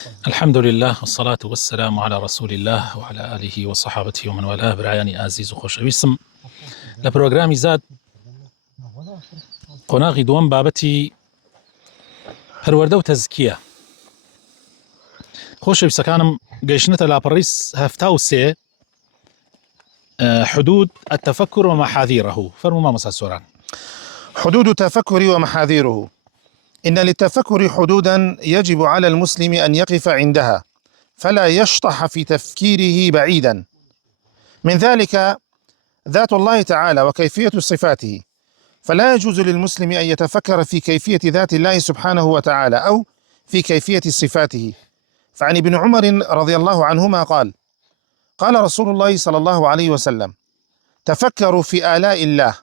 الحمد لله والصلاة والسلام على رسول الله وعلى آله وصحابته ومن والاه. برایانی ئازیز و خۆشەویستم لە پرۆگرامی زاد قۆناغی دووەم بابەتی پەروەردە و تەزکیە. خۆشەویستەکانم گەیشتنەتە لاپەڕی 73 حدود التفكر ومحاذيره. فرموا مامۆستا سۆران. حدود التفكر ومحاذيره. إن للتفكر حدودا يجب على المسلم أن يقف عندها فلا يشطح في تفكيره بعيدا. من ذلك ذات الله تعالى وكيفية صفاته، فلا يجوز للمسلم أن يتفكر في كيفية ذات الله سبحانه وتعالى أو في كيفية صفاته. فعن ابن عمر رضي الله عنهما قال: قال رسول الله صلى الله عليه وسلم: تفكروا في آلاء الله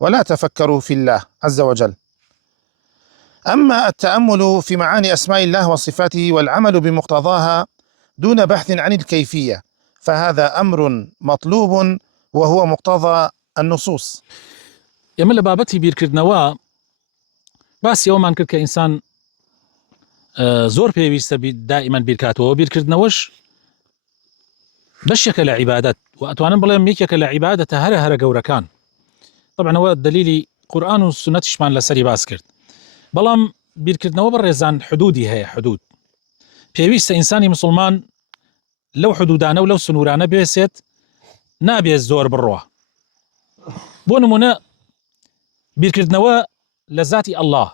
ولا تفكروا في الله عز وجل. أما التأمل في معاني أسماء الله وصفاته والعمل بمقتضاها دون بحث عن الكيفية فهذا أمر مطلوب وهو مقتضى النصوص. ئێمە لە بابەتی بیرکردنەوە باسی ئەومان کرد کە ئینسان زۆر پێویستە دائیمەن بیرکاتەوە. بیرکردنەوەش بەشێکە لە عیبادەت و ئەتوانم بڵێم یەکێکە لە عیبادەتە هەرە گەورەکان. طبعاً ئەوە دلیلی قورئان و سونەتیشمان لەسەری باس کرد. بەڵام بیرکردنەوە بەڕێزان حدودی هەیە. حدود پێویستە ئینسانی مسلمان لەو حدودانە و لەو سنوورانە بێسێت، نابێت زۆر بڕوە. بۆ نمونە بیرکردنەوە لە ذاتی ئەڵڵاه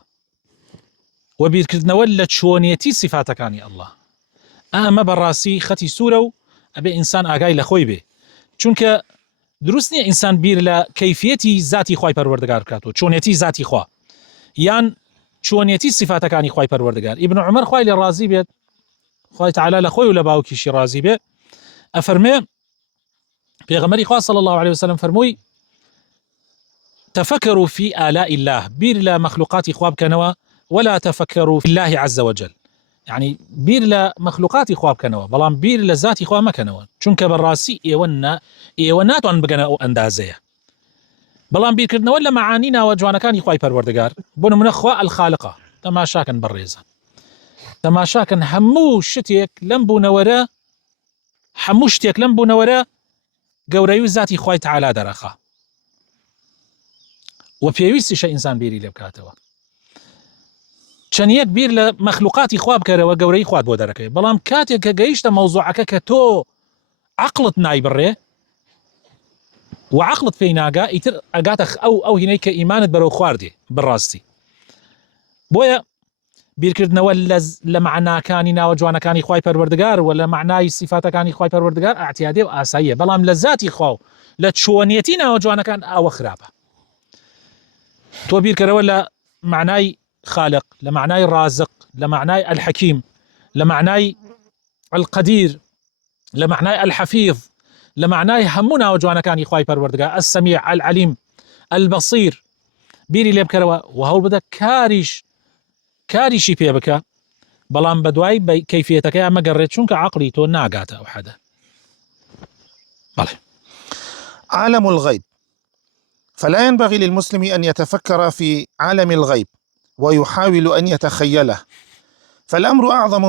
و بیرکردنەوە لە چۆنیەتی سیفاتەکانی ئەڵڵاه، ئەمە بەڕاستی خەتی سوورە و ئەبێ ئینسان ئاگای لە خۆی بێ، چونکە دروست نییە ئینسان بیر لە کەیفیەتی ذاتی خوای پەروەردگار بکاتەوە، چۆنیەتی ذاتی خوا یان چۆنیەتی سیفاتەکانی خوای پەروەردگار. ئیبن عومەر خوای لێ ڕازی بێت، خوای تەعالا لە خۆی و لە باوکیشی ڕازی بێ، ئەفەرمێ پێغەمبەری خوا صلی الله عليه وسلم فەرمووی: تفكروا في آلاء الله، بیر لە مەخلوقاتی خوا بکەنەوە، ولا تفكروا في الله عز وجل، يعني بیر لە مەخلوقاتی خوا بکەنەوە بەڵام بیر لە ذاتی خوا مەکەنەوە، چونکە بەڕاستی ئێوە ناتوان بگەنە ئەو ئەندازەیە. بەڵام بیرکردنەوە لە معانی ناوە جوانەکانی خوای پەروەردگار، بۆ نمونە خوا الخالقە، تەماشاکەن بەڕێزان، تەماشاکەن هەموو شتێک لەم بوونەوەرە، هەموو شتێک لەم بوونەوەرە گەورەی و ذاتی خوای تەعالا دەرەخا و پێویستیشە ئینسان بیری لێ بکاتەوە. چەندیەک بیر لە مەخلوقاتی خوا بکەرەوە گەورەی خوات بۆ دەرەکەی، بەڵام کاتێک کە گەیشتە مەوزوعەکە کە تۆ عەقڵت نایبڕێ و عەقڵت پێی ناگا، ئیتر ئەگاتە ئەو هینەی کە ئیمانت بەرەو خواردێ بڕاستی. بۆیە بیرکردنەوە لە معناکانی ناوە جوانەکانی خوای پەروەردگار و لە معنای سیفاتەکانی خوای پەروەردگار ئاعتیادێ و ئاساییە، بەڵام لە ذاتی خوا و لە چۆنیەتی ناوە جوانەکان ئەوە خراپە. تۆ بیرکەرەوە لە معنای خالق، لە معنای رازق، لە معنای الحەکیم، لە معنای القەدیر، لە معنای الحەفیظ، لە معنای هەموو ناوە جوانەکانی خوای پەروەردگار، السەمیع، العەلیم، البەصیر، بیری لێ بکەرەوە و هەوڵ بدە کاریشی پێ بکە، بەڵام بەدوای کەیفیەتەکەیان مەگەڕێت، چونکە عەقڵی تۆ ناگاتە ئەو حەدە. بەڵێ. عالم الغيب، فلا ينبغي للمسلم أن يتفكر في عالم الغيب ويحاول أن يتخيله، فالأمر أعظم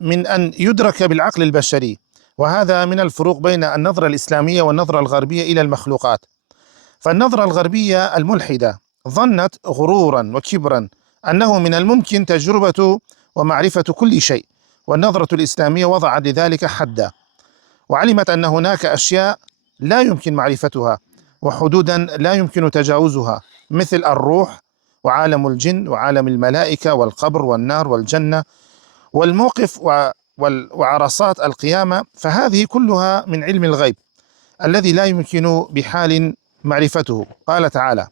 من أن يدرك بالعقل البشري، وهذا من الفروق بين النظرة الإسلامية والنظرة الغربية إلى المخلوقات. فالنظرة الغربية الملحدة ظنت غرورا وكبرا أنه من الممكن تجربة ومعرفة كل شيء، والنظرة الإسلامية وضعت لذلك حدا، وعلمت أن هناك أشياء لا يمكن معرفتها وحدودا لا يمكن تجاوزها، مثل الروح وعالم الجن وعالم الملائكة والقبر والنار والجنة والموقف وعرصات القيامة، فهذه كلها من علم الغيب الذي لا يمكن بحال معرفته. قال تعالى: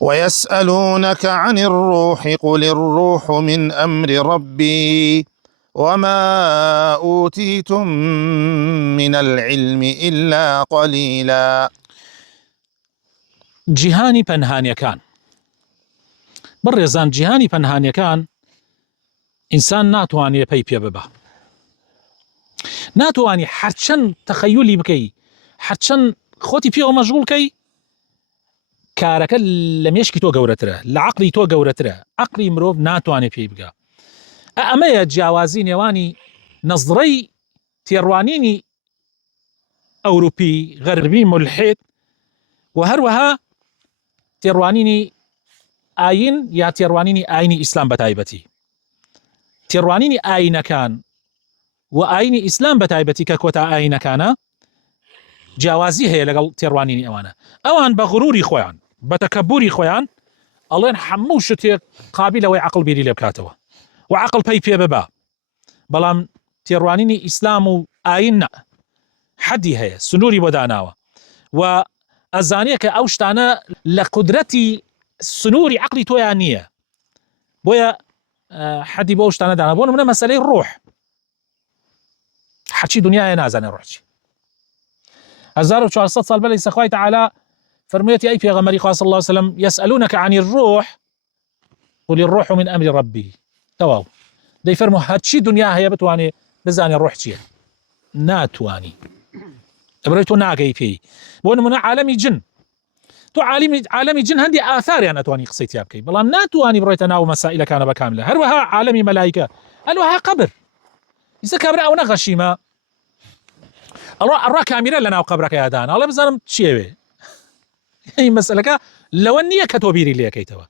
ويسألونك عن الروح قل الروح من أمر ربي وما أوتيتم من العلم إلا قليلا. جیهانی پەنهانیەکان بەڕێزان، جیهانی پەنهانیەکان ئینسان ناتوانێت پێی پێ ببە، ناتوانی هەرچەند تەخەیولی بکەی، هەرچەند خۆتی پێوە مەشغوڵکەی، کارەکە لە مێشکی تۆ گەورەترە، لە عەقڵی تۆ گەورەترە، عەقڵی مرۆڤ ناتوانێت پێی بگە. ئەمەیە جیاوازی نێوانی نەزڕەی تێڕوانینی ئەوروپی غەربی ملحد و هەروەها تێڕوانینی ئاین یا تێڕوانینی ئاینی ئیسلام بەتایبەتی. تێڕوانینی ئاینەکان و ئاینی ئیسلام بەتایبەتی کە کۆتا ئاینەکانە جیاوازی هەیە لەگەڵ تێڕوانینی ئەوانە. ئەوان بە غروری خۆیان بە تەکەبوری خۆیان ئەڵێن هەموو شتێک قابلەوەی عەقڵ بیری لێ بکاتەوە و عەقڵ پێی پێ ببا، بەڵام تێڕوانینی ئیسلام و ئاین حەدی هەیە، سنووری بۆ داناوە و ئەزانێ کە ئەو شتانە لە قودرەتی سنووری عەقڵی تۆیان نییە، بۆیە حەدی بۆ شتانە دانا. بۆ نمونە مەسەلەی ڕۆح، حەچی دنیاە نازانێ ڕۆح چی. 1400 ساڵ بەلەی سەخوای تەعالا فەرموویەتی ئەی پێغەمبەری خوا صلی الله عليه وسلم يسألونك عن الروح قل الروح من أمر ربي. تەواو دەیفەرموو هەرچی دنیا هەیە بتوانێ بزانێ ڕۆح چییە، ناتوانی ئەبڕێ تۆ ناگەی پێی. بۆ نمونە عالەمی جن، تۆ عالەمی جن هەندی ئاثاریان ناتوانی قسەی تیا بکەی، بەڵام ناتوانی بڕۆیتە ناو مەسائلەکانە بەکاملە. هەروەها عالەمی مەلایکە، هەروەها قبر. ئیسا کابرا ئەو نەغەشیمە ئەڕوا کامیرە لە ناو قبرەکەی دانا، ئەڵێ بزانم چیەوێ. مەسئلەکە لەوە نییە کە تۆ بیری لێەکەیتەوە،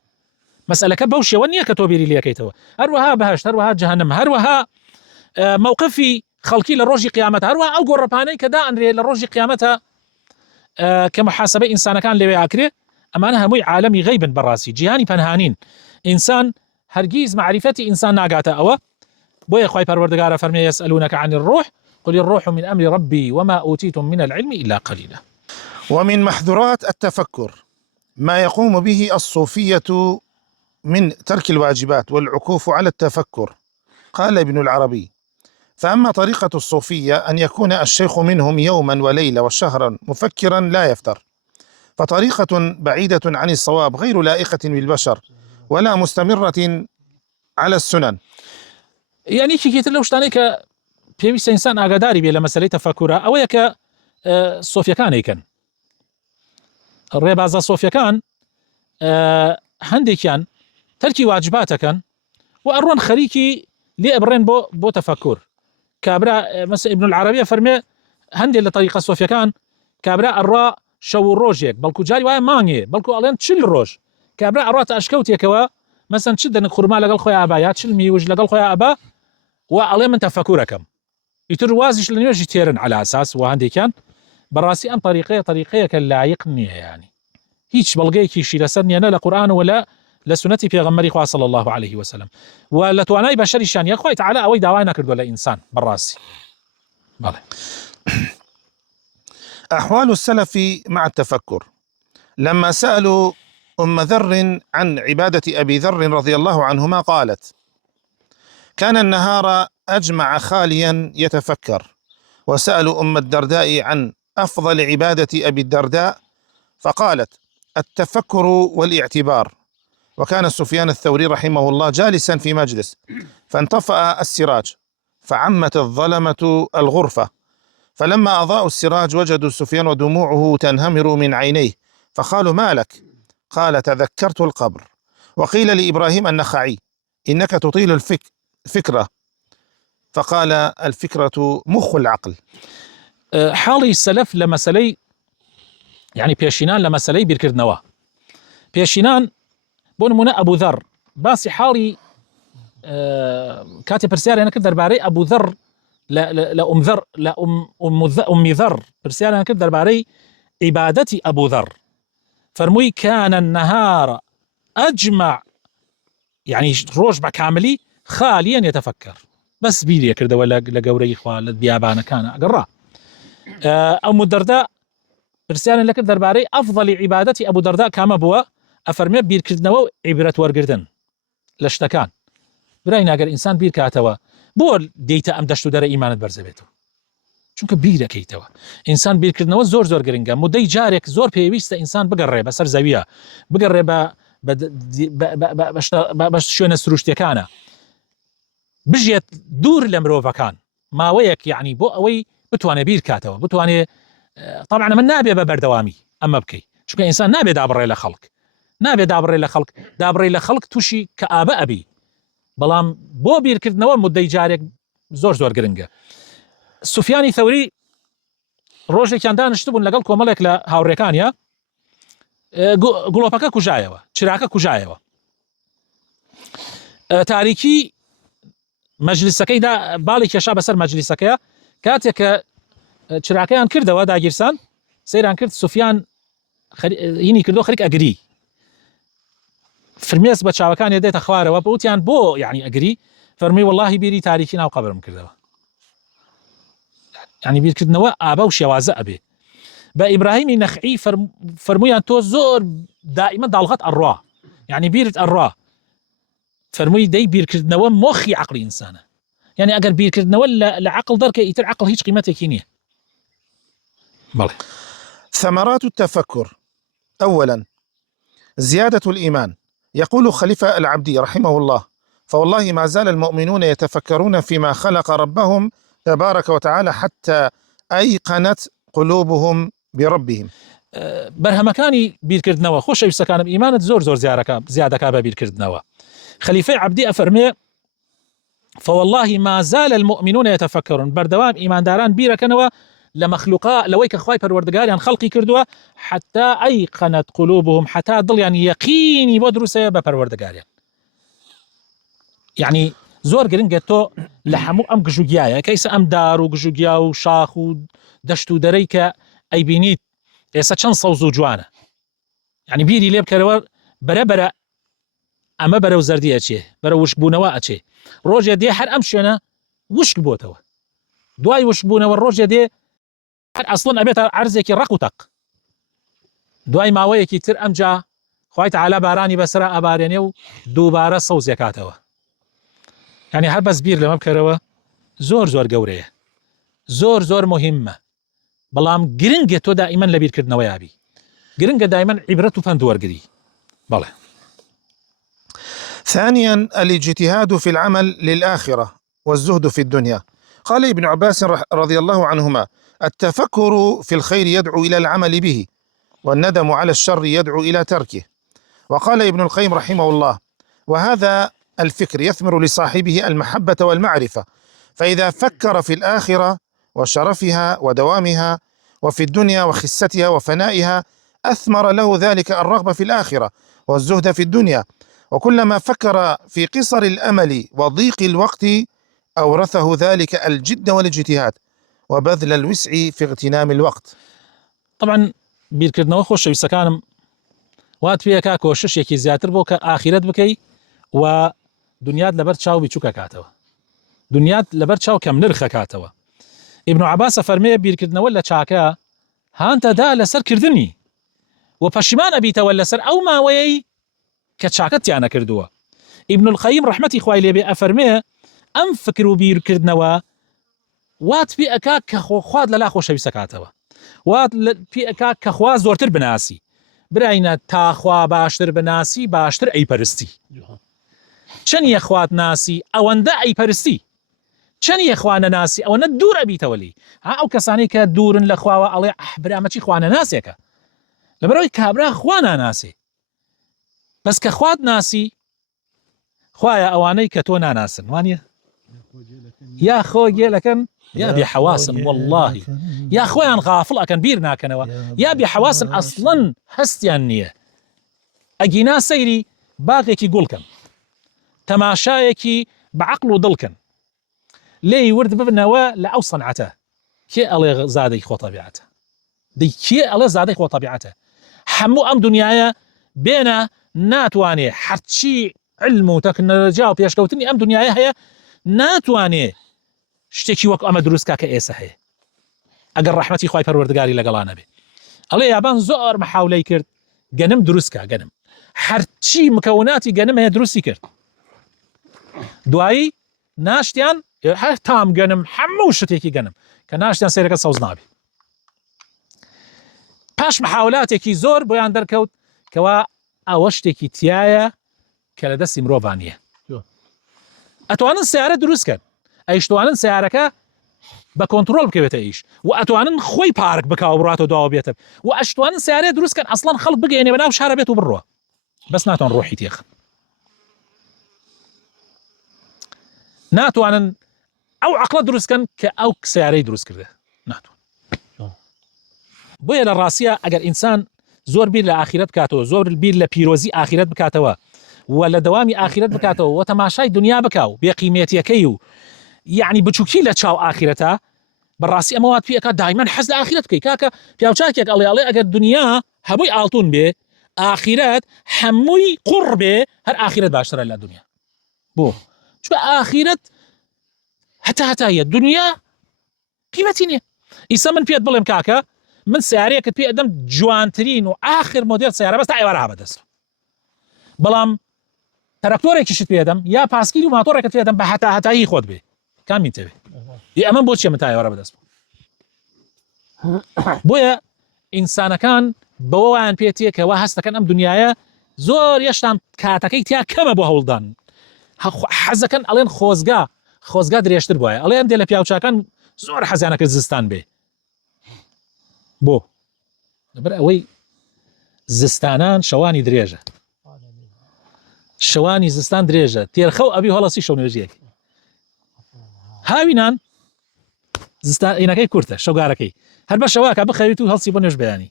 مەسئلەکە بەو شێوە نییە کە تۆ بیری لێەکەیتەوە. هەروەها بەهەشت، هەروەها جەهەنەم، هەروەها موقفی خەڵکی لە ڕۆژی قیامەت، هەروەها ئەو گۆڕەپانەی کە دائەنرێ لە ڕۆژی قیامەتە کە محاسبەی ئینسانەکان لەوێ ئاکرێ. ئەمانە هەمووی عالەمی غەیبن، بەڕاستی جیهانی پەنهانین. ئینسان هەرگیز معریفەتی ئینسان ناگاتە ئەوە. بۆیە خوای پەروەردگارە فەرمێ يسألونك عن الروح قل الروح من أمر ربي وما أوتيتم من العلم إلا قليلا. ومن محظورات التفكر ما يقوم به الصوفية من ترك الواجبات والعكوف على التفكر. قال ابن العربي: فأما طريقة الصوفية أن يكون الشيخ منهم يوما وليلة وشهرا مفكرا لا يفتر، فطريقة بعيدة عن الصواب غير لائقة بالبشر ولا مستمرة على السنن. يعني كيتر لو شتانەی کە پێویستە ئینسان ئاگاداری بێ لە مەسەلەی تەفەکورە ئەوەیە کە سۆفیەکان ئەیکەن. ڕێبازە سۆفیەکان هەندێکیان تەرکی واجباتەکەن و ئەڕۆن خەریکی لێ ئەبڕێن بۆ تەفەکور. کابرا مەسە ئیبن العەرەبی فەرمێ هەندێک لە طەریقە سۆفیەکان کابرا ئەڕوا شەو و ڕۆژێک، بەڵکو جاری وایە مانگێ، بەڵکو ئەڵێن 40 ڕۆژ. کابرا ئەڕاتە ئەشکەوتێکەوە مەسەن چ دەنگ خورما لەگەڵ خۆیان ئابا یا 40 میوژ لەگەڵ خۆیان ئابا و ئەڵێ من تەفەکورەکەم. ئیتر وازیش لە نوێژی تێرن على ئاساس و هەندێکیان بەڕاستی ئەم طەریقەیەکە لایق نییە، یعنی هیچ بەڵگەیەکیشی لەسەر نییە، نە لە قورئان ولا لە سنەتی پێغەمبەری خوا صلی الله عليه وسلم و لە توانای بەشەریشان یەخوای تەعالا ئەوەی داوای نەکردووە لە ئینسان بەڕاستی. بەڵێ أحوال السلف مع التفكر. لما سألوا أم ذر عن عبادة أبي ذر رضي الله عنهما قالت: كان النهار أجمع خاليا يتفكر. وسألوا أم الدرداء عن أفضل عبادة أبي الدرداء فقالت: التفكر والاعتبار. وكان سفيان الثوري رحمه الله جالسا في مجلس فانطفأ السراج فعمت الظلمة الغرفة، فلما أضاءوا السراج وجدوا سفيان ودموعه تنهمر من عينيه فقالوا: ما لك؟ قال: تذكرت القبر. وقيل لإبراهيم النخعي: إنك تطيل الفكرة. فقال: الفكرة مخ العقل. حاڵی سەلەف لە مەسەلەی یعنی پێشینان لە مەسەلەی بیرکردنەوە. پێشینان بۆ نمونە ئەبوو ذەڕ باسی حاڵی کاتێ پرسیاریان کرد دەربارەی ئەبوو ذەڕ لە ئومی ذەڕ پرسیاریان کرد دەربارەی عیبادەتی ئەبوو ذەڕ، فەرمووی كان النهار أجمع، يعني ڕۆژ بە کاملی خاليا يتفكر، بس بیریە کردەوە لە گەورەی خوا لە بیابانەکانە ئەگەڕا. ئەو دەردا پرسیاریان لەکرد دەربارەی ئەفضەلی عیبادەتی ئەبوو دەردا کامە بووە، ئەفەرمێ بیرکردنەوە و عیبرەت وەرگردن لە شتەکان. برای ناگەر ئینسان بیر کاتەوە بۆ دەیتە ئەم دەشت و دەرە ئیمانت بەرزەبێتەوە، چونکە بیرەکەیتەوە. ئینسان بیرکردنەوە زۆر گرنگە. مودەی جارێک زۆر پێویستە ئینسان بگەڕێ بەسەر زەویە، بگەڕێ بە شوێنە سروشتیەکانە، بژێت دوور لە مرۆڤەکان ماوەیەک، یعنی بۆ ئەوەی بتوانێ بیر کاتەوە، بتوانێ طبعا من نابێ بە بەردەوامی ئەمە بکەیت، چونکە ئینسان نابێ دابڕێ لە خەڵک، دابڕێ لە خەڵک تووشی کە ئابە ئەبی، بەڵام بۆ بیرکردنەوە مدەی جارێک زۆر زۆر گرنگە. سوفیانی ثەوری ڕۆژێکیان دانیشت بوون لەگەڵ کۆمەڵێک لە هاوڕێکانیە، گڵۆپەکە کوژایەوە، چراکە کوژایەوە، تاریکی مەجلیسەکەیدا باڵی کێشا بەسەر مەجلیسەکەیە. کاتێک کە چراکەیان کردەوە داگیرسان سەیران کرد، سوفیان هینی کردو خەریک ئەگری، فرمێس بە چاوەکانی دێتە خوارەوە، بەوتیان بۆ یعنی ئەگری؟ فەرمی وەڵاهی بیری تاریکی ناو قەبرم کردەوە. یعنی بیرکردنەوە ئابە و شێوازە ئەبێ. بە ئیبراهیمی نەخعی فەرمویان تۆ زۆر دائیمە داڵغەت ئەڕوا، یعنی بیرت ئەڕوا. فەرمووی دەی بیرکردنەوە مۆخی عەقڵی ئینسانە، یعنی ئەگەر بیرکردنەوە لە عەقڵ دەرکە ئیتر عەقڵ هیچ قیمەتێکی نییە. بەڵێ. ثمرات التفكر. أولا زيادة الإيمان. يقول خليفة العبدي رحمه الله: فوالله ما زال المؤمنون يتفكرون فيما خلق ربهم تبارك وتعالى حتى أيقنت قلوبهم بربهم. بەرهەمەکانی بیرکردنەوە خۆشەویستەکانم ئیمانت زۆر زۆر زیادەکا بە بیرکردنەوە. خەلیفەی عەبدی ئەفەرمێ: فوالله ما زال المؤمنون يتفكرون، بەردەوام ئیمانداران بیرەکەنەوە لە مەخلوقا لەوەی کە خوای پەروەردگاریان خەڵقی کردووە، حتى أيقنت قلوبهم، حتى دڵیان یەقینی بۆ دروستەیە بە پەروەردگاریان. یعنی زۆر گرنگە تۆ لە هەموو ئەم گژوگیایە کەیسە ئەم دار و گژوگیا و شاخ و دەشت و دەرەی کە ئەیبینیت ئێستا چەند سەوز و جوانە، یعنی بیری لێ بکەرەوە بەرەبەرە ئەمە بەرەو زەردی ئەچێ، بەرە وشکبوونەوە ئەچێ، ڕۆژێ دێ هەر ئەم شوێنە وشک بۆتەوە، دوای وشکبوونەوە ڕۆژێ دێ هەر ئەسڵن ئەبێتە عەرزێکی ڕق و تەق، دوای ماوەیەکی تر ئەمجا خوای تەعالا بارانی بەسرە ئەبارێنێ و دووبارە سەوزێکاتەوە. یعنی هەر بەس بیر لەمە بکەرەوە زۆر زۆر گەورەیە، زۆر زۆر مهمە، بەڵام گرنگە تۆ دائیمەن لە بیرکردنەوە یابی، گرنگە دائیمەن عیبرەت و پند وەرگری. بەڵێ. ثانيا الاجتهاد في العمل للآخرة والزهد في الدنيا. قال ابن عباس رضي الله عنهما: التفكر في الخير يدعو إلى العمل به، والندم على الشر يدعو إلى تركه. وقال ابن القيم رحمه الله: وهذا الفكر يثمر لصاحبه المحبة والمعرفة، فإذا فكر في الآخرة وشرفها ودوامها، وفي الدنيا وخستها وفنائها، أثمر له ذلك الرغبة في الآخرة والزهد في الدنيا. وكلما فكر في قصر الأمل وضيق الوقت أورثه ذلك الجد والاجتهاد وبذل الوسع في اغتنام الوقت. طبعا بیرکردنەوە خۆشەویستەکانم وات پێیەکا کۆششێکی زیاتر بۆ کە ئاخیرەت بکەی و دنیات لەبەر چاو بیچووکە کاتەوە، دنیات لەبەر چاو کەم نرخە کاتەوە. ئیبن عەباس فەرمێ بیرکردنەوە لە چاکە هانتەدا لەسەر کردنی و پەشیمان ئەبیتەوە لەسەر ئەو ماوەیەی کە چاکەت تیانە کردووە. ئیبن القەیم ڕەحمەتی خوای لێبێ ئەفەرمێ ئەم فکر و بیرکردنەوە وات پێ ئەکا کە خوات لەلا خۆشەویستە کاتەوە، وات پێ ئەکا کە خوا زۆرتر بناسی. براینە تاخوا باشتر بناسی باشتر ئەیپەرستی. چەندە خوات ناسی ئەوەندە ئەیپەرستی، چەندە خوا نەناسی ئەوەندە دوور ئەبیتەوە لێی. ئەو کەسانی کە دوورن لە خواوە ئەڵێ برامەچی خوا نەناسێکە، لەبەرەوەی کابرا خوا ناناسێ، بەس کە خوات ناسی خوایە ئەوانەی کە تۆ ناناسن وانە یا خۆ گێلەکەن یا بێ حەواسن، واللهی یا خۆیان غافڵ ئەکەن بیر ناکەنەوە، یا بێ حەواسن ئەسڵەن هەستیان نییە. ئەگینا سەیری باغێکی گوڵکەن، تەماشایەکی بەعەقڵ و دڵکەن، لێی ورد ببنەوە لە ئەو سەنعەتە، کێ ئەڵێ زادەی خۆ تەبیعەتە؟ دەی کێ ئەڵێ زادەی خۆ تەبیعەتە؟ هەموو ئەم دنیاە بێنە ناتوانێ هەرچی علم و تەکنۆلۆژیا و پێشکەوتنی ئەم دنیاە هەیە ناتوانێ شتێکی وەک ئەمە دروستکە کە ئێستا هەیە ئەگەر ڕەحمەتی خوای پەروەردگاری لەگەڵانە بێ. ئەڵێ یابان زۆر محاولەی کرد گەنم دروستکە، گەنم هەرچی مکەوناتی گەنم هەیە دروستی کرد، دوایی ناشتیان هەر تام گەنم هەموو شتێکی گەنم کە ناشتیان سەیرەکە سەوز نابێ. پاش محاولاتێکی زۆر بۆیان دەرکەوت کەوا ئەوە شتێکی تایە کە لە دەستی مرۆڤان نییە. ئەتوانن سیارە دروستکەن، ئەیشتوانن سیارەکە بە کۆنتڕۆڵ بکەوێتە ئیش و ئەتوانن خۆی پارک بکاو بڕاتەوە داوا بێتە و ئەشتوانن سیارە دروستکەن ئەسڵەن خەڵک بگەێنێ بەناو شارە بێت و بڕۆ، بەس ناتوان ڕۆحی تێخن. ناتوانن ئەو عەقڵە دروستکەن کە ئەو سیارەی دروست کردە ناتوان. بۆیە لە ڕاستیە ئەگەر ئینسان زۆر بیر لە ئاخرەت بکاتەوە، زۆر بیر لە پیرۆزی ئاخرەت بکاتەوە و لە دەوامی ئاخرەت بکاتەوە و تەماشای دنیا بکاو بێقیمەتیەکەی و یعنی بچووکی لە چاو ئاخرەتە، بەڕاستی ئەمەوات پێ ئەکات دایمەن حەز لە ئاخرەت بکەی. کاکە پیاوچاکێک ئەڵێ ئەگەر دنیا هەمووی ئاڵتون بێ، ئاخرەت هەمووی قوڕ بێ، هەر ئاخرەت باشترە لە دنیا. بۆ چونکە ئاخرەت هەتایە دنیا قیمەتی نییە. ئیسا من پێت بڵێم کاکە من سیارەیەکت پێ ئەدەم جوانترین و ئاخر مۆدێل سیارە بەس تا ئێوارە بەدەست، بەڵام تەرەکتۆرێکیشت پێ ئەدەم یا پاسکیل و ماتۆڕێکت پێ ئەدەم بە هەتایی خۆت بێ، کامی تەوێ ئەمە بۆچیە من تا ئێوارە بەدەست. بۆیە ئینسانەکان بەوەوایان پێێتە کەوا هەستەکەن ئەم دنیاە زۆر یەشتان کاتەکەی تیا کەمە بۆ هەوڵدان، حەزەکەن ئەڵێن خۆزگا درێژتر بواە، ئەڵێن دێ لە پیاوچاکان زۆر حەزیانە کرد زستان بێ. بۆ لەبەر ئەوەی زستانان شەوانی درێژە، شەوانی زستان درێژە، تێرخەو ئەبی هەڵەسی شەو نوێژیەکە، هاوینان زستانینەکەی کورتە شەوگارەکەی هەر بە شەواکە بخەویت و هەڵسی بۆ نوێژ بەیانی.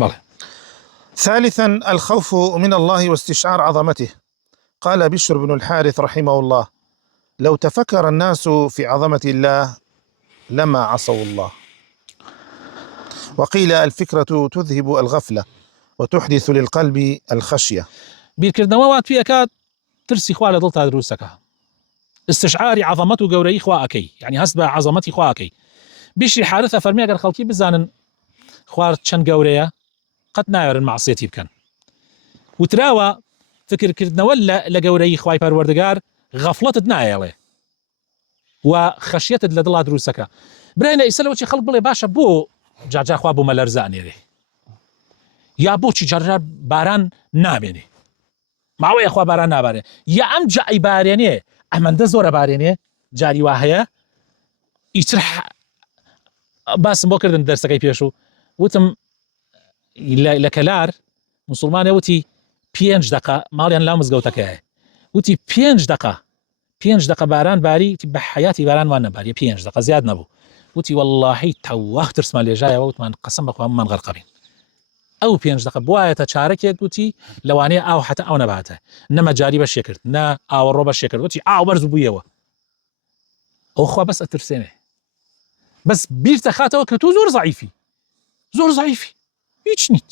بەڵێ. ثالثا الخوف من الله واستشعار عظمته. قال بشر بن الحارث رحمه الله: لو تفكر الناس في عظمة الله لما عصوا الله. وقيل الفكرة تذهب الغفلة وتحدث للقلب الخشية. بیرکردنەوە وات پێ ئەکات ترسی خوا لە دڵتا دروستەکە، استشعاری عظمەت و گەورەی خوا ئەکەی، یعنی هەست بە عظمەتی خوا ئەکەی. بیشری حارثە فەرمی ئەگەر خەڵکی بزانن خوار چەند گەورەیە قەت ناوێرن مەعسیەتی بکەن. وتراوە فکرکردنەوە لە گەورەی خوای پەروەردگار غەفڵەتت نایەڵێ و خەشیەتت لە دڵا دروستەکە. برایە ئیسا لەوەی خەڵک بڵێ باشە بۆ جاجا خوا بۆ مەلەرزانێرێ، یا بۆچی جارجار باران نامێنێ، ماوەیە خوا باران نابارێ، یا ئەم جای بارێنێ ئەمەندە زۆرە بارێنێ جاری وا هەیە. ئیتر باسم بۆ کردن دەرسەکەی پێش و وتم لە کەلار موسڵمانێ وتی 5 دقە ماڵیان لا مزگەوتەکەیە، وتی 5 دقە باران باری، بە حیاتی باران وان نەباری، 5 دقە زیاد نەبوو. وتی واللهی تەواخ ترسمان لێژایەوە، وتمان قەسەم بەخوا من غەرقەبین. ئەو 5 دقە بوایەتە چارەکێک، وتی لەوانەیە ئاو حتا ئەو نەباتە، نەمە جاری بەشێ کرد، نە ئاوەڕۆ بەشێ کرد، وتی ئاو بەرز بوویەوە. ئەو خوا بەس ئەترسێنێ، بەس بیرتە خاتەوە کە تۆ زۆر زەعیفی هیچ نیت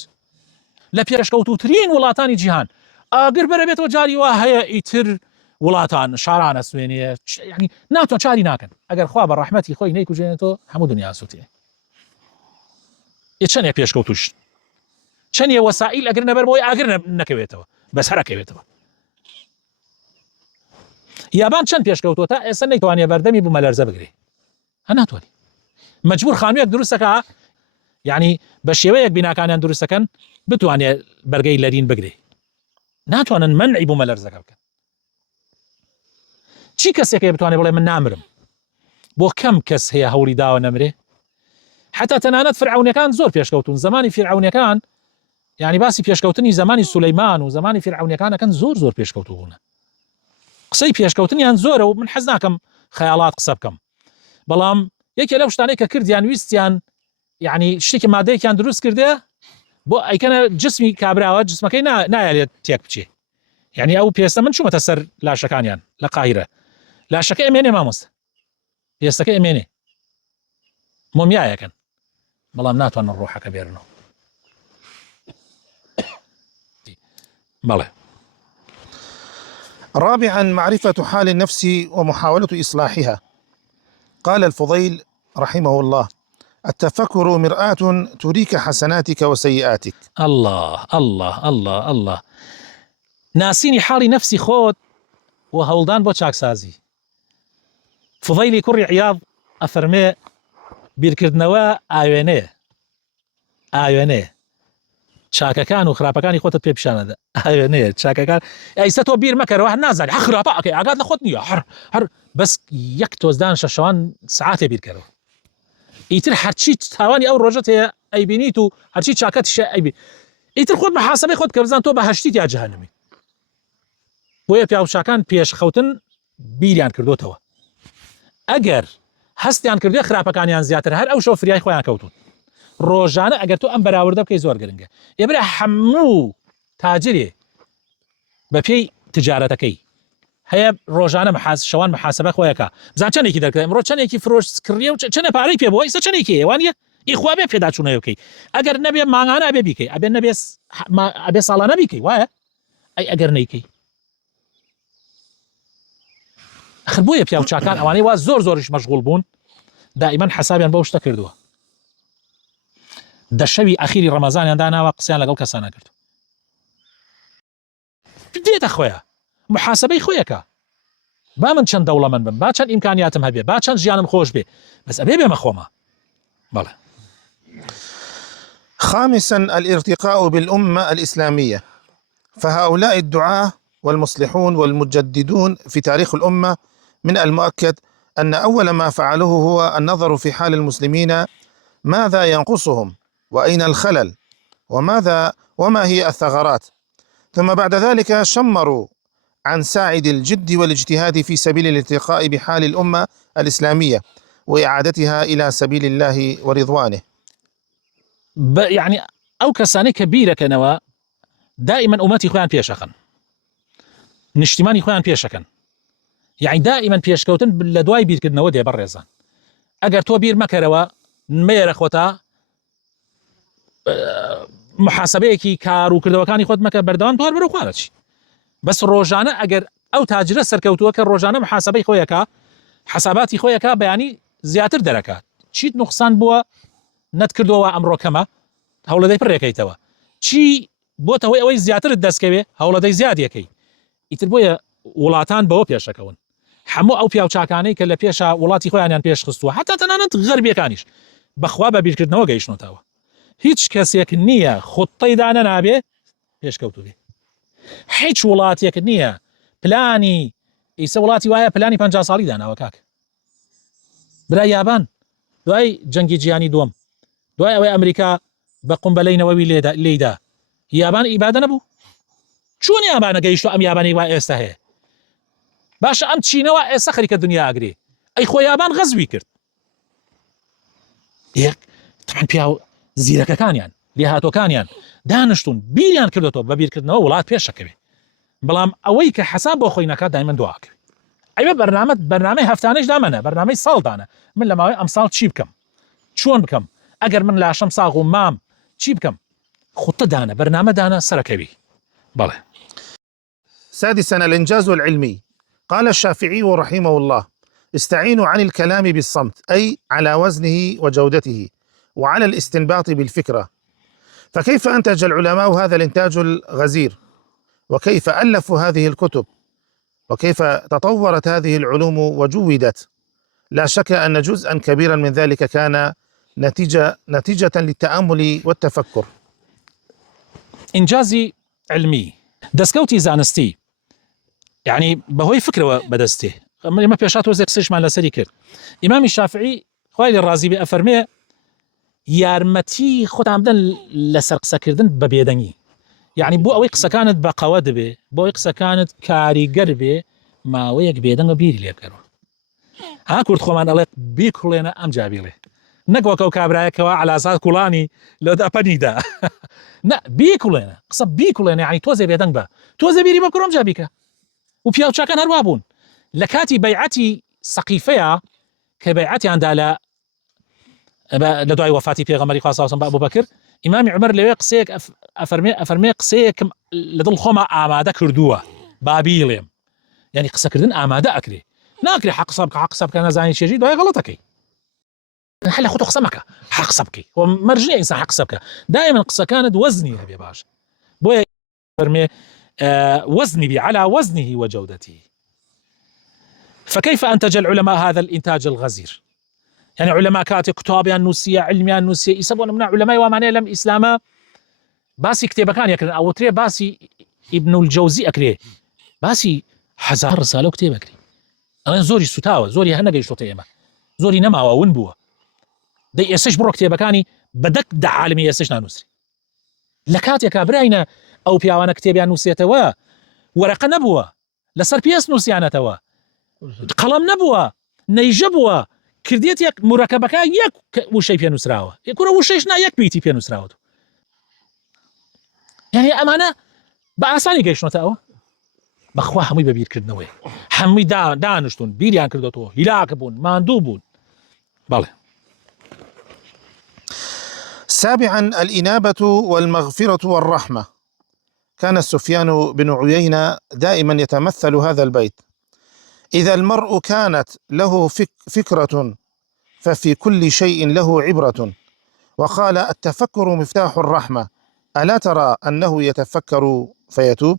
لە پێشکەوتوترین وڵاتانی جیهان. ئاگر بەرە بێتەوە جاری وا هەیە ئیتر وڵاتان شارانە سوێنێ، یعنی ناتوان چاری ناکەن. ئەگەر خوا بە ڕەحمەتی خۆی نەیکوژێنێتەوە هەموو دنیا سووتێ. چەندێ پێشکەوتوش، چەندێ وەسائیل ئەگەر نەبەرمەوەی ئاگر نەکەوێتەوە، بەس هەرەکەوێتەوە. یابان چەند پێشکەوتوە تا ئێستا نەیتوانێ بەردەمی بوو مەلەرزە بگرێ، هە ناتوانێ. مەجبور خانوویەک دروستەکە، یعنی بە شێوەیەک بیناکانیان دروستەکەن بتوانێت بەرگەی لەرین بگرێ، ناتوانن منعی بوو مەلەرزەکە بکەن. چی کەسێکە بتوانێت بڵێ من نامرم؟ بۆ کەم کەس هەیە هەوڵی داوە نەمرێ؟ حتا تەنانەت فرعونەکان زۆر پێشکەوتون. زمانی فرعونەکان، یعنی باسی پێشکەوتنی زمانی سولەیمان و زمانی فرعونەکانەکەن زۆر پێشکەوتو بوون. قسەی پێشکەوتنیان زۆرە و من حەز ناکەم خەیاڵات قسە بکەم، بەڵام یەکێ لەو شتانەی کە کردیان ویستیان، یعنی شتێکی مادەیەکیان دروست کردێ بۆ ئەیکەنە جسمی کابراوە، جسمەکەی نایەوێت تێک بچێ. یعنی ئەو پێستە من چوومەتە سەر لاشەکانیان لە قاهیرە، لاشەکە ئەمێنێ مامۆستا، پێستەکە ئەمێنێ مۆمیایەکەن، بەڵام ناتوانن ڕۆحەکە بێرنەوە. بەڵێ. رابعا معرفة حال النفس ومحاولة إصلاحها. قال الفضيل رحمه الله: التفكر مرآة تريك حسناتك وسيئاتك. الله الله الله الله. ناسيني حالي نفسي خود وهولدان بو چاکسازی. فضيلي كوري عياض أفرمي بیرکردنەوە ئاوێنەیە چاکەکان و خراپەکانی خۆتت پێ پیشانەدە. ئاوێنەیە چاکەکان ئەیستا تۆ بیر مەکەرەوە نازانێ خراپە ئەکەی ئاگات لە خۆت نییە، هەر بەس یەک تۆزدان شەشەوان سعاتێ بیرکەرەوە، ئیتر هەرچی تاوانی ئەو ڕۆژەت هەیە ئەیبینیت و هەرچی چاکەتیشە ئەیبی، ئیتر خۆت محاسبەی خۆت کە بزان تۆ بە هەشتیت یا جەهەنەمی. بۆیە پیاوچاکان پێش خەوتن بیریان کردوتەوە ئەگەر هەستیان کردوێ خراپەکانیان زیاتر هەر ئەو شەو فریای خۆیان کەوتون ڕۆژانە ئەگەر تۆ ئەم بەراوردە بکەی زۆر گرنگە ئێبرا هەموو تاجرێ بە پێی تجارەتەکەی هەیە ڕۆژانە شەوان محاسبە خۆیەکە بزان چەندێکی دەکرێت ئەمڕۆ چەندێکی فرۆش کڕیە و چەندە پارەی پێ بووە ئیستا چەندێکی وانە ئیخوا بێ پێداچوونەوە بکەی ئەگەر نەبێ ماهانە ئەبێ بیکەی ئەبێ ساڵانە بیکەی وایە ئەی ئەگەر نەیکەی ئەخر بۆیە پیاو چاکان ئەوانەی وا زۆریش مەشغوڵ بوون دائیمەن حسابیان بەو شتە کردووە دەشەوی ئەخیری ڕەمەزانیان داناوە قسەیان لەگەڵ کەسانە کرد دێتە خۆیە محاسبەی خۆیەکە با من چەند دەوڵەمەند بم با چەند ئیمکانیاتم هەبێ با چەند ژیانم خۆش بێ بەس ئەبێ بێمە خۆمە بەڵێ. خامسا الارتقاء بالأمة الإسلامية، فهؤلاء الدعاة والمصلحون والمجددون في تاريخ الأمة من المؤكد أن أول ما فعلوه هو النظر في حال المسلمين ماذا ينقصهم وأين الخلل وما هي الثغرات، ثم بعد ذلك شمروا عن ساعد الجد والاجتهاد في سبيل الارتقاء بحال الأمة الإسلامية وإعادتها إلى سبيل الله ورضوانه. يعني أو كساني كبيرة كنوا دائما أمتي خوان بيشخن نشتماني خوان بيشكن يعني دائما بيشكوتن لدواي بير كدنوا دي برزان أجر تو بير مكروا مير خوتا محاسبەیەکی کار و کردەوەکانی خۆت مەکە بەردەوام دوار بەرەو خوارەچی بەس ڕۆژانە ئەگەر ئەو تاجرە سەرکەوتووە کە ڕۆژانە محاسبەی خۆیەکە حساباتی خۆیەکە بەیانی زیاتر دەرەکات چیت نوقسان بووە نەتکردەوە ئەمڕۆ کەمە هەوڵەدەی پڕێکەیتەوە چی بۆتەوەی ئەوەی زیاتر دەستکەوێ هەوڵەدەی زیادیەکەی ئیتر بۆیە وڵاتان بەوە پێشەکەون هەموو ئەو پیاوچاکانەی کە لە پێشە وڵاتی خۆیانیان پێش خستووە حتا تەنانەت غەربیەکانیش بەخوا بە بیرکردنەوە گەیشتنەوە هیچ کەسێک نییە خوتەی دانە نابێ پێشکەوتو بێ هیچ وڵاتێک نییە پلانی ئیسە وڵاتی وایە پلانی 50 ساڵی داناوە کاک برای یابان دوای جەنگی جیهانی دووەم دوای ئەوەی ئەمریکا بە قومبەلەی نەوەوی لێیدا یابان ئیبادە نەبوو چۆن یابانە گەیشتو ئەم یابانی وا ئێستا هەیە باشە ئەم چینەوە ئێستا خەریکە دنیا ئاگرێ ئەی خۆ یابان غەزوی کرد یەک طبعاً پیاو زیرەکەکانیان لێهاتوەکانیان دانیشتون بیریان کردەوە بە بیرکردنەوە وڵات پێشەکەوێ بەڵام ئەوەی کە حساب بۆ خۆی نەکات دایمەن دواکەوێ ئەوێ بەرنامەی هەفتانەش دامەنە بەرنامەی ساڵدانە من لە ماوەی ئەم ساڵ چی بکەم چۆن بکەم ئەگەر من لاشەم ساغ و مام چی بکەم خوتە دانە بەرنامە دانە سەرەکەوی بەڵێ. سادسا الإنجاز العلمي. قال الشافعي رحمه الله: استعينوا عن الكلام بالصمت، أي على وزنه وجودته وعلى الاستنباط بالفكرة. فكيف أنتج العلماء هذا الإنتاج الغزير؟ وكيف ألفوا هذه الكتب؟ وكيف تطورت هذه العلوم وجودت؟ لا شك أن جزءا كبيرا من ذلك كان نتيجة للتأمل والتفكر. إنجازي علمي دەستکەوتی زانستی يعني بەهۆی فکرەوە بەدەستێ ئەمە پێشات وەزێک قسەیشمان لەسەری کرد ئیمامی شافعی خوای لێ ڕازی بێ ئەفەرمێ یارمەتی خۆتان بدەن لەسەر قسەکردن بە بێدەنگی يعني بۆ ئەوەی قسەکانت بەقەوە دەبێ بۆ ئەوەی قسەکانت کاریگەر بێ ماوەیەک بێدەنگە بیری لێ بکەرەوە ها کورد خۆمان ئەڵێ بیکوڵێنە ئەم جابیڵێ نەک وەکەو کابرایەکەوە علازات کوڵانی لەدا پەنیدا نە بیکوڵێنە قسە بیکوڵێنە یعنی تۆزێ بێدەنگ بە تۆزێ بیری بە کوڕم جابیکە و پیاوچاکان هەروە بوون لە کاتی بەیعەتی سەقیفەیە کە بەیعەتیاندا لە دوای وەفاتی پێغەمبەری خوا صلی الله علیه و سلم بە ئەبوبەکر ئیمامی عومەر لەوێ قسەیەک ئەفەرمێ قسەیەکم لە دڵ خۆمە ئامادە کردووە با بیڵێم یعنی قسەکردن ئامادە ئەکرێ ناکرێ حەق قسە بکە نەزانی چێژی دوای غەڵەتەکەی هەر لە خۆتۆ قسە مەکە حەق قسە بکەی ومەرج نییە ئینسان حەق قسە بکە دائما قسەکانت وەزنی هەبێ باش بۆیە فەرمێ وزني بي على وزنه وجودته. فكيف أنتج العلماء هذا الإنتاج الغزير؟ يعني علماء كاتب كتابيان نوسية علميان نوسية يسبون من علماء ومعنى لم إسلاما باسي كتابة كان يكرن أو تري باسي ابن الجوزي أكري باسي 1000 رسالة كتابة أكري أنا زوري ستاوة زوري هنا جيش تيما زوري نما ونبوه ده يسش برو كتابة كاني بدك دع عالمي يسش نانوسري لكات يا كابرينا أو بياوانا كتابيان نوسية توا ورقة نبوة لسر بياس نوسيانة توا قەڵەم نەبووە نەیژە بووە کردێت یەک مرەکەبەکە یەک وشەی پێ نووسراوە یەکورە وشەیش نا یەک بیتی پێ نووسراوە یعنی ئەمانە بە ئاسانی گەیشتنەوە ئەوە بەخوا هەمووی بە بیرکردنەوەی هەمووی دانیشتون بیریان کردەوە هیلاکە بوون ماندوو بوون بەڵێ. سابعا الإنابة والمغفرة والرحمة. كان سفيان بن عيينة دائما يتمثل هذا البيت: إذا المرء كانت له فكرة ففي كل شيء له عبرة. وقال: التفكر مفتاح الرحمة، ألا ترى أنه يتفكر فيتوب؟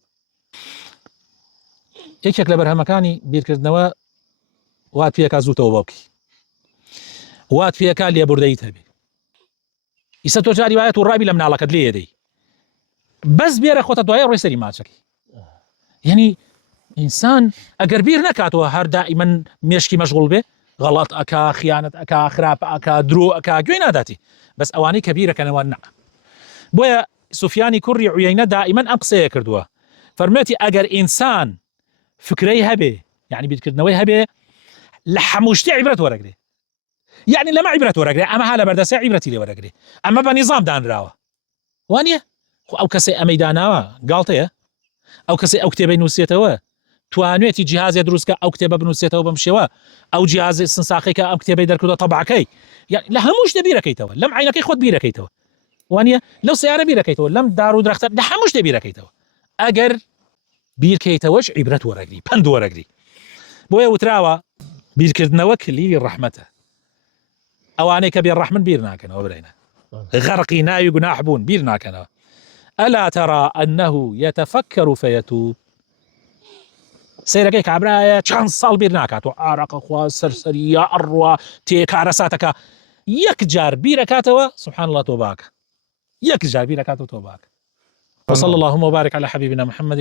یەکێک لە بەرهەمەکانی بیرکردنەوە وات پێکا زووتەوە بەوکی وات پێکا لێبوردەیت هەبێ ئیسە تۆ جاری وایەت و ڕابی لە مناڵەکەت لێ دەی بەس بێرە خۆتە دوایە ڕێ سەری ماچەکەی. یعنی ئینسان ئەگەر بیر نەکاتەوە هەر دائیمەن مێشکی مەشغوڵ بێ غەڵەت ئەکا خیانەت ئەکا خراپە ئەکا درۆ ئەکا گوێی ناداتی بەس ئەوانەی کە بیرەکەنەوە نە. بۆیە سوفیانی کوڕی عویەینە دائیمەن ئەم قسەیە کردووە فەرمێتی ئەگەر ئینسان فکرەی هەبێ یعنی بیرکردنەوەی هەبێ لە هەموو شتێ عیبرەت وەرەگرێ یعنی لەمە عیبرەت وەرەگرێ ئەمە ها لە بەردەسێ عیبرەتی لێ وەرەگرێ ئەمە بە نیزام دانراوە وانییە ئەو کەسێ ئەمەی داناوە گاڵتەیە ئەو کەسێ ئەو کتێبەی نووسێتەوە توانوێتی جیهازێ دروستکە ئەو کتێبە بنووسێتەوە بەم شێوە ئەو جیهازی سنساقیکە ئەم کتێبەی دەرکردە تەبعەکەی لە هەموو شتێ بیرەکەیتەوە لەم عینەکەی خۆت بیرەکەیتەوە وانییە لەو سیارە بیرەکەیتەوە لەم دار و درەختە لە هەموو شتێ بیرەکەیتەوە ئەگەر بیرکەیتەوەش عیبرەت وەرەگری پند وەرەگری. بۆیە وتراوە بیرکردنەوە کلیلی ڕەحمەتە ئەوانەی کە بێ ڕەحمن بیر ناکەنەوە برینە غەرقی ناوی گوناح بوون بیر ناکەنەوە. ألا ترى أنه يتفكر فيتوب سەیرەکەی کابرایە چەند ساڵ بیر ناکات و ئارەقە خوا سەرسەریە ئەڕوا تێکارە ساتەکە یەک جار بیرەکاتەوە سبحان الله تۆباکە یەک جار بیرەکاتەوە تۆباکە. وصلى اللهم وبارك على حبيبنا محمد